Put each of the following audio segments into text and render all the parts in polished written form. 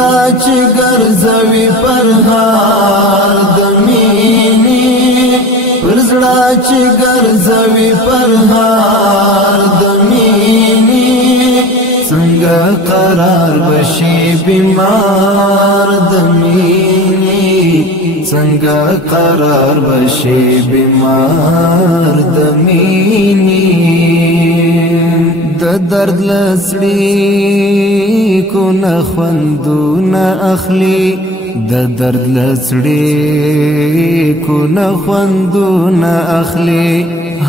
پرزړه چې ګرځوي پرهار د مینې پرزړه چې ګرځوي پرهار د مینې څنګه قرار بشي بیمار د مینې څنګه قرار بشي بیمار د مینې د درد لسړي کو نه خوندونه اخلي د درد لسړي کو نه خوندونه اخلي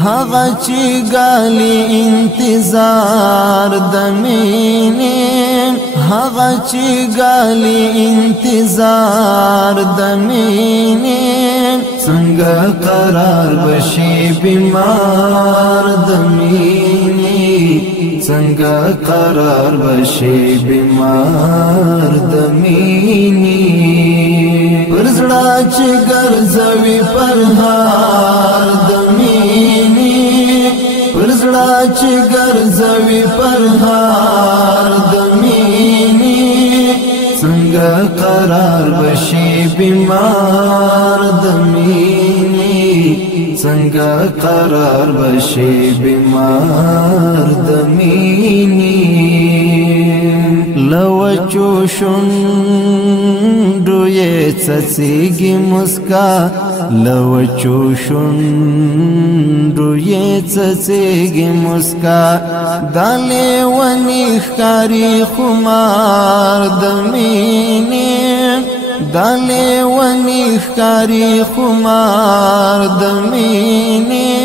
هغه چې ګالي انتظار د مینې هغه چې ګالي انتظار د مینې څنګه قرار بشي بیمار د مینې څنګه قرار بشي بیمار د مینې پرزړه چې ګرځوي پرهار د مینې پرزړه چې ګرځوي پرهار د مینې څنګه قرار بشي بیمار د مینې څنګه قرار بشي بیمار د مینې لوچو شونډو یې څڅېږي مسکا لوچو شونډو یې څڅېږي مسکا دا لیونی ښکاري خمار د مینې دا لیونی ښکاري خمار د مینې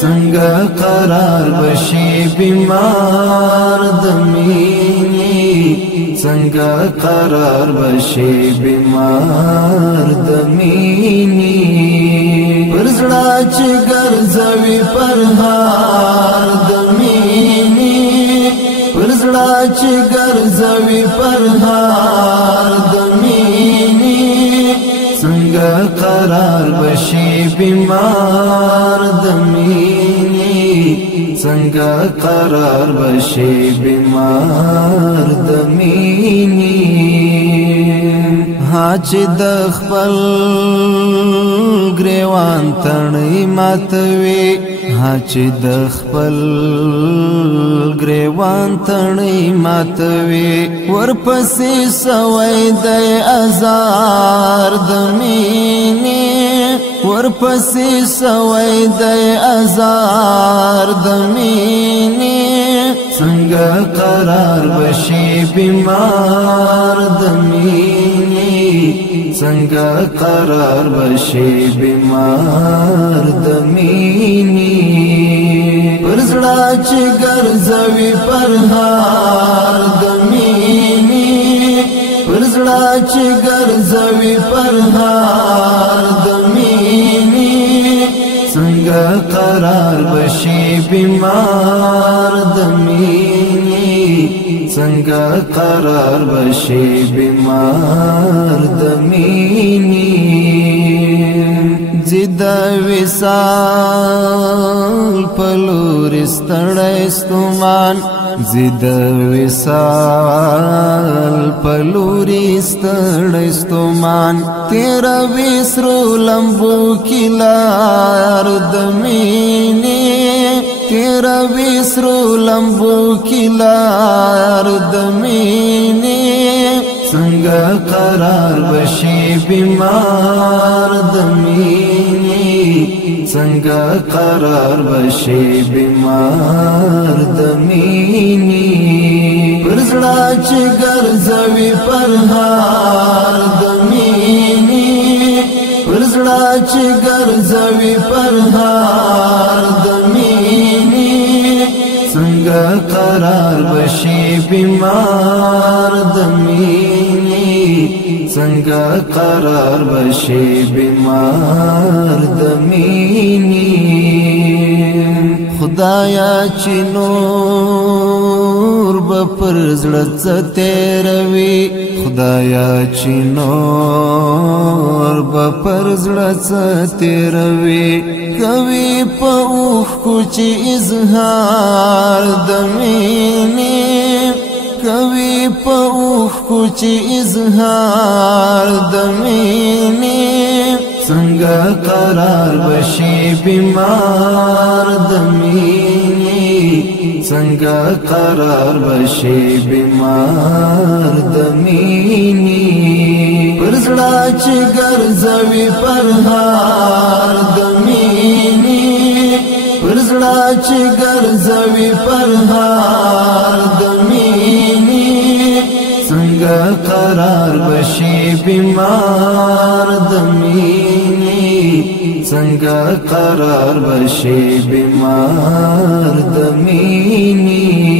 څنګه قرار بشي بیمار د مینې څنګه قرار بشي بیمار د مینې پرزړه چې ګرځوي پرهار د مینې پرزړه چې ګرځوي پرهار د مینې څنګه قرار بشي بیمار د مینې څنګه قرار بشي بیمار د مینې ها چې د خپل ګریوان تڼۍ ماتوي ها چې د خپل ګریوان تڼۍ ماتوي ورپسې سوی د ازار د مینې ورپسې سوی د ازار د مینې څنګه قرار بشي بیمار د مینې څنګه قرار بشي بیمار د مینې پرزړه چې ګرځوي پرهار د مینې پرزړه چې ګرځوي پرهار د مینې څنګه قرار بشي بیمار د مینې څنګه قرار بشي بیمار د مینې زید وصال پلور ستړی ستومان زید وصال پلور ستړی ستومان تیرا وسرو لمبو کلار د مینې تیرا وسرو لمبو کلار د مینې څنګه قرار بشي بیمار د مینې څنګه قرار بشي بیمار د مینې پرزړه چې ګرځوي پرهار د مینې پرزړه چې ګرځوي پرهار د مینې څنګه قرار بشي بیمار د مینې څنګه قرار بشي بیمار د مینې خدایا چې نور به پر زړه تیروي خدایا چې نور به پر زړه تیروي کوي په اوښکو چې اظهار د مینې کوي په اوښکو چې اظهار د مینې څنګه قرار بشي بیمار د مینې څنګه قرار بشي بیمار د مینې پر زړه چې ګرځوي پرهار د مینې پر زړه چې ګرځوي پرهار د مینې څنګه قرار بشي بیمار د مینې څنګه قرار بشي بیمار د مینې